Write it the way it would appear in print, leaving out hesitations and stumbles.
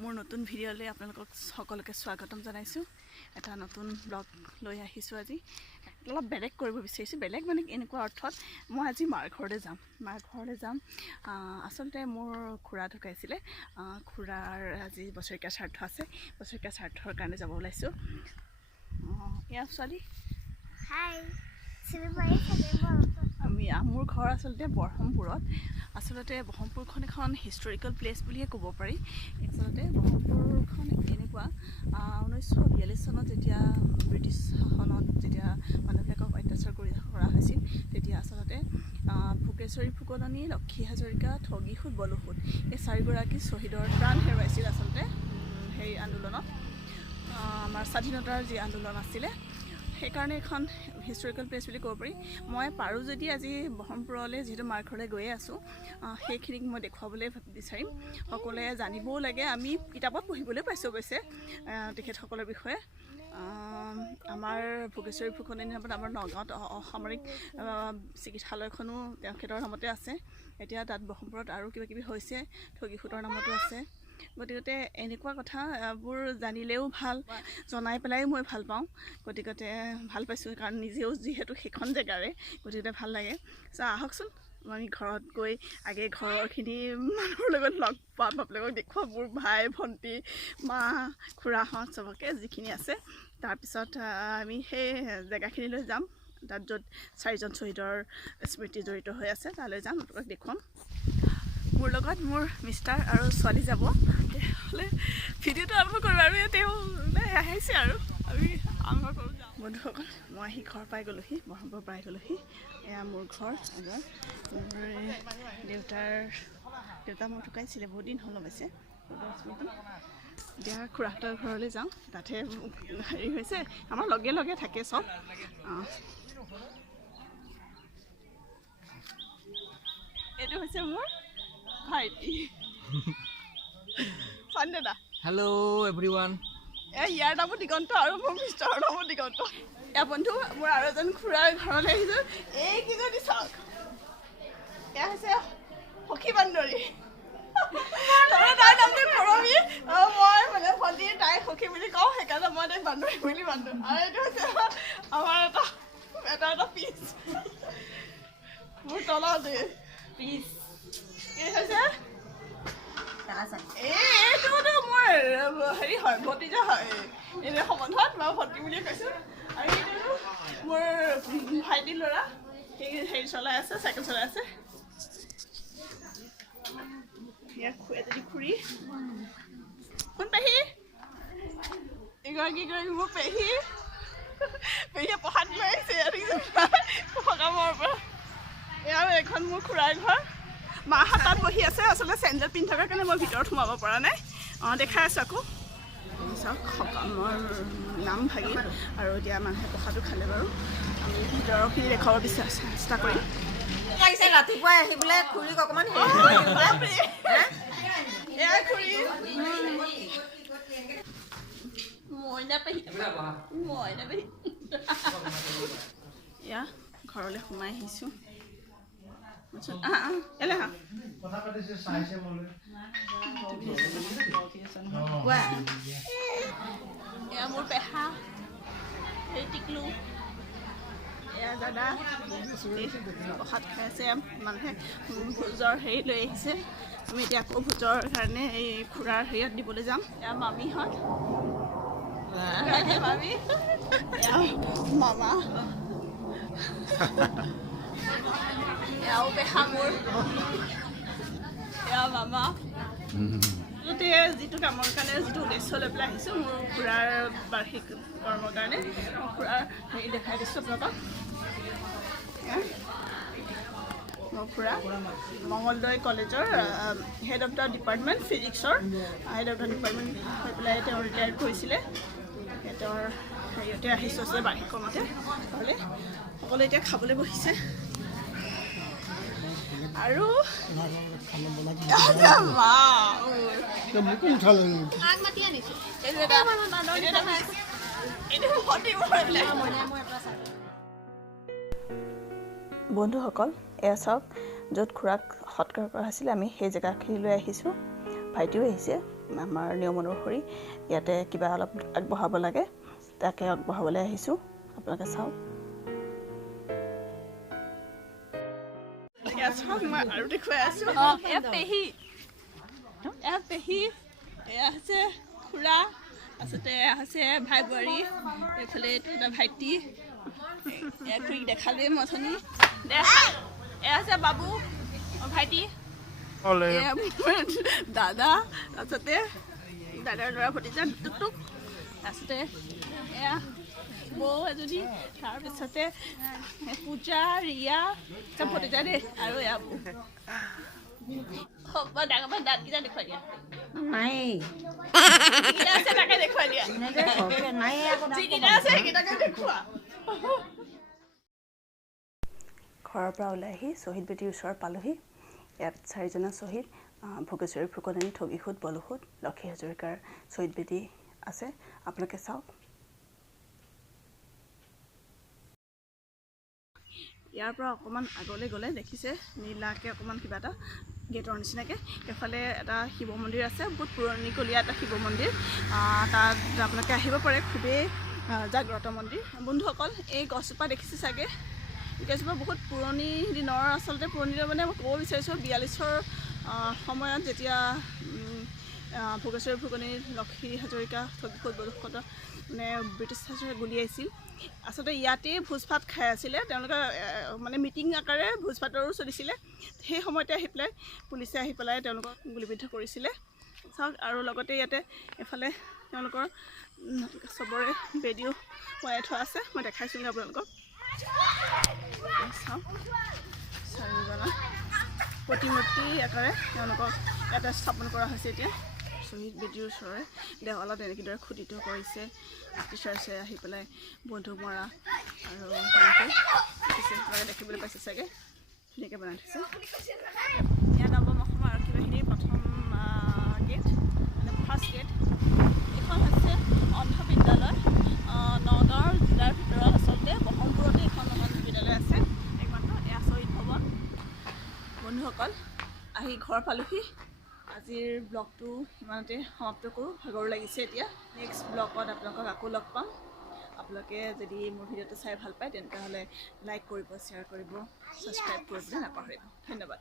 মোৰ নতুন ভিডিঅ'লৈ আপোনালোকক সকলোকে স্বাগতম জনাইছোঁ। এটা নতুন ব্লগ লৈ আহিছোঁ। আজি অলপ বেলেগ কৰিব বিচাৰিছোঁ। বেলেগ মানে এনেকুৱা অৰ্থত মই আজি মাৰ ঘৰলৈ যাম। আচলতে মোৰ খুৰা ঢুকাইছিলে। খুৰাৰ আজি বছৰেকীয়া শ্ৰাদ্ধ আছে। বছৰেকীয়া শ্ৰাদ্ধৰ কাৰণে যাব ওলাইছোঁ। এয়া ছোৱালী হাই মোৰ ঘৰ আচলতে বৰহামপুৰত। আচলতে বৰহামপুৰখন এখন হিষ্টৰিকেল প্লেচ বুলিয়ে ক'ব পাৰি। আচলতে বৰহামপুৰখন এনেকুৱা 1942 চনত যেতিয়া ব্ৰিটিছ শাসনত যেতিয়া মানুহবিলাকক অত্যাচাৰ কৰা হৈছিল, তেতিয়া আচলতে ভোগেশ্বৰী ফুকননী, লক্ষী হাজৰিকা, ঠগীসুত, বলোসুত এই চাৰিগৰাকী শ্বহীদৰ প্ৰাণ হেৰুৱাইছিল আচলতে সেই আন্দোলনত। আমাৰ স্বাধীনতাৰ যি আন্দোলন আছিলে, সেইকাৰণে এখন হিষ্টৰিকেল প্লেচ বুলি ক'ব পাৰি। মই পাৰোঁ যদি আজি বৰহামপুৰলৈ যিহেতু মাৰ ঘৰলৈ গৈয়ে আছোঁ, সেইখিনিক মই দেখুৱাবলৈ বিচাৰিম। সকলোৱে জানিবও লাগে। আমি কিতাপত পঢ়িবলৈ পাইছোঁ অৱশ্যে তেখেতসকলৰ বিষয়ে। আমাৰ ভোগেশ্বৰী ফুকননীৰ নামত আমাৰ নগাঁৱত অসামৰিক চিকিৎসালয়খনো তেখেতৰ নামতে আছে। এতিয়া তাত বৰহামপুৰত আৰু কিবাকিবি হৈছে, ঠগীসুতৰ নামতো আছে। গতিকে এনেকুৱা কথাবোৰ জানিলেও ভাল, জনাই পেলাইও মই ভাল পাওঁ। গতিকে ভাল পাইছোঁ, কাৰণ নিজেও যিহেতু সেইখন জেগাৰে, গতিকে ভাল লাগে। আহকচোন আমি ঘৰত গৈ আগে ঘৰৰখিনি মানুহৰ লগত লগ পাম, আপোনালোকক দেখুৱাম। মোৰ ভাই, ভণ্টি, মা, খুৰাহঁত চবকে যিখিনি আছে। তাৰপিছত আমি সেই জেগাখিনিলৈ যাম, তাত য'ত 4জন শ্বহীদৰ স্মৃতি জড়িত হৈ আছে, তালৈ যাম, আপোনালোকক দেখুৱাম। মোৰ লগত মোৰ মিষ্টাৰ আৰু ছোৱালী যাব। তেতিয়াহ'লে ভিডিঅ'টো আৰম্ভ কৰোঁ। আৰু তেওঁ আহিছে আৰু আমি আৰম্ভ কৰোঁ। বন্ধুসকল, মই আহি ঘৰ পাই গ'লোহি, বৰহামপুৰ পাই গ'লোহি। এয়া মোৰ ঘৰ। এবাৰ দেউতা মোৰ ঢুকাইছিলে, বহুত দিন হ'ল অৱশ্যে। এতিয়া খুৰাহঁতৰ ঘৰলৈ যাওঁ, তাতহে হেৰি হৈছে। আমাৰ লগে লগে থাকে চব। এইটো হৈছে মোৰ ভাইটি চান্দেদা। Hello' everyone. ইয়াৰ নামো দিগন্ত আৰু মোৰ মিষ্টাৰৰ নামো দিগন্ত। এয়া বন্ধু, মোৰ আৰু এজন খুৰাৰ ঘৰলৈ আহিছোঁ। এইকেইজনী চাওক, এয়া হৈছে সখী বান্দৰী। তাইৰ নামটো কৰবী, মই মানে ভণ্টি তাইক সখী বুলি কওঁ, সেইকাৰণে মই তাইক বান্দৰী বুলি মাতো। আৰু এইটো হৈছে আমাৰ এটা পিচ, মোৰ তলত পিচ। এই হৈছে এইটো মোৰ হেৰি হয়, ভতিজা হয়। এনে সম্বন্ধত মই ভণ্টি বুলিয়ে কৈছোঁ। আৰু এইটো মোৰ ভাইটিৰ ল'ৰা, সি হেৰি চলাই আছে, চাইকেল চলাই আছে। এজনী খুৰী, কোন পেহী? এগৰাকী মোৰ পেহী। পেহীয়ে প্ৰসাদ লৈ আহিছে সকামৰ পৰা। এয়া এখন মোৰ খুৰাৰ ঘৰ। মাহঁত তাত বহি আছে। আচলতে চেণ্ডেল পিন্ধি থকাৰ কাৰণে মই ভিতৰত সোমাব পৰা নাই। দেখাই আছোঁ আকৌ। চাওক, সকামৰ নাম ভাগি আৰু এতিয়া মানুহে প্ৰসাদো খালে বাৰু। আমি ভিতৰৰখিনি দেখুৱাব চেষ্টা কৰিম। ৰাতিপুৱাই আহি বোলে খুৰীক অকণমান এয়া ঘৰলৈ সোমাই আহিছোঁ। এয়া মোৰ পেহা, এই টিকলু। এয়া দাদা প্ৰসাদ খাই আছে। মানুহে ভোজৰ হেৰি লৈ আহিছে। আমি এতিয়া আকৌ ভোজৰ কাৰণে এই খুৰাৰ হেৰিয়াত দিবলৈ যাম। এয়া মামীহঁত, মামী, এয়া মামা, এয়াও পেহা মোৰ, এয়া মামা। যিটো কামৰ কাৰণে, যিটো উদ্দেশ্য লৈ পেলাই আহিছোঁ, মোৰ খুৰাৰ বাৰ্ষিক কৰ্মৰ কাৰণে, খুৰাৰ হেৰি দেখাই দিছোঁ আপোনালোকক। মোৰ খুৰা মঙলদৈ কলেজৰ হেড অফ দ্য ডিপাৰ্টমেণ্ট, ফিজিক্সৰ হেড অফ দ্য ডিপাৰ্টমেণ্ট হৈ পেলাই তেওঁ ৰিটায়াৰ কৰিছিলে। তেওঁৰ হেৰিয়তে আহিছোঁ আছিলে বাৰ্ষিক কৰ্মতে ঘৰলৈ। সকলোৱে এতিয়া খাবলৈ বহিছে। আৰু বন্ধুসকল, এয়া চাওক, য'ত খুৰাক সৎকাৰ কৰা হৈছিলে, আমি সেই জেগাখিনিলৈ আহিছোঁ। ভাইটিও আহিছে। আমাৰ নিয়ম অনুসৰি ইয়াতে কিবা অলপ আগবঢ়াব লাগে, তাকে আগবঢ়াবলৈ আহিছোঁ। আপোনালোকে চাওক। মই আৰু দেখুৱাই আছোঁ। এয়া পেহী, এয়া হৈছে খুৰা, তাৰপিছতে এয়া হৈছে ভাই বোৱাৰী, এইফালে এইটো এটা ভাইটি, এয়া খুৰীক দেখালেই মই অথনি। এয়া হৈছে বাবু, ভাইটি, এয়া দাদা, তাৰপিছতে দাদাৰ ল'ৰা ভতিজা টুক, তাৰপিছতে এয়া বৌ এজনী, তাৰপিছতে পূজা, ৰিয়া, চব ভতিজা দেই, আৰু এয়া বৌ। ডাঙৰ দাঁতকেইটা দেখুৱাই দিয়া। নাই যিকেইটা আছে তাকে দেখুৱাই দিয়া। নাই যিকেইটা আছে সেইকেইটাকে দেখুওৱা। ঘৰৰ পৰা ওলাই আহি শ্বহীদ বেদীৰ ওচৰত পালোহি। ইয়াত 4জনা শ্বহীদ, ভোগেশ্বৰী ফুকননী, ঠগীসুত, বলসুত, লক্ষী হাজৰিকাৰ শ্বহীদ বেদী আছে। আপোনালোকে চাওক। ইয়াৰ পৰা অকণমান আগলৈ গ'লে দেখিছে নীলাকৈ অকণমান কিবা এটা গেটৰ নিচিনাকৈ সেইফালে এটা শিৱ মন্দিৰ আছে, বহুত পুৰণিকলীয়া এটা শিৱ মন্দিৰ। তাত আপোনালোকে আহিব পাৰে, খুবেই জাগ্ৰত মন্দিৰ। বন্ধুসকল, এই গছজোপা দেখিছে চাগে, গছজোপা বহুত পুৰণি দিনৰ, আচলতে পুৰণি দিনৰ মানে মই ক'ব বিচাৰিছোঁ 42ৰ সময়ত যেতিয়া ভোগেশ্বৰী ফুকননী, লক্ষী হাজৰিকা, ঠগীসুত, বলসুত মানে ব্ৰিটিছ শাসনে গুলিয়াইছিল। আচলতে ইয়াতেই ভোজ ভাত খাই আছিলে তেওঁলোকে, মানে মিটিং আকাৰে ভোজ ভাতৰো চলিছিলে। সেই সময়তে আহি পেলাই পুলিচে আহি পেলাই তেওঁলোকক গুলিবিদ্ধ কৰিছিলে। চাওক, আৰু লগতে ইয়াতে এফালে তেওঁলোকৰ চবৰে বেদীও বনাই থোৱা আছে, মই দেখাইছোঁ আপোনালোকক। চাওক, 4জনা প্ৰতিমূৰ্তি আকাৰে তেওঁলোকক ইয়াতে স্থাপন কৰা হৈছে। এতিয়া শ্বহীদ বেদীৰ ওচৰৰে দেৱালত এনেদৰে খোদিত কৰিছে, টিচাৰ্ছে আহি পেলাই বন্ধুক মৰা, আৰু তেনেকৈ দেখিবলৈ পাইছে চাগে, ধুনীয়াকৈ বনাই থৈছে। এয়া নৱম অসম আৰক্ষী বাহিনীৰ প্ৰথম গেট, মানে ফাৰ্ষ্ট গেট। এইখন হৈছে অন্ধ বিদ্যালয়। নগাঁৱৰ জিলাৰ ভিতৰত আচলতে ব্ৰহ্মপুৰতে এইখন অন্ধ বিদ্যালয় আছে একমাত্ৰ। এয়া শ্বহীদ ভৱন। বন্ধুসকল, আহি ঘৰ পালোহি। আজিৰ ব্লগটো ইমানতে সমাপ্ত কৰোঁ, ভাগৰো লাগিছে এতিয়া। নেক্সট ব্লগত আপোনালোকক আকৌ লগ পাম। আপোনালোকে যদি মোৰ ভিডিঅ'টো চাই ভাল পায় তেন্তে হ'লে লাইক কৰিব, শ্বেয়াৰ কৰিব, ছাবস্ক্ৰাইব কৰিবলৈ নাপাহৰিব। ধন্যবাদ।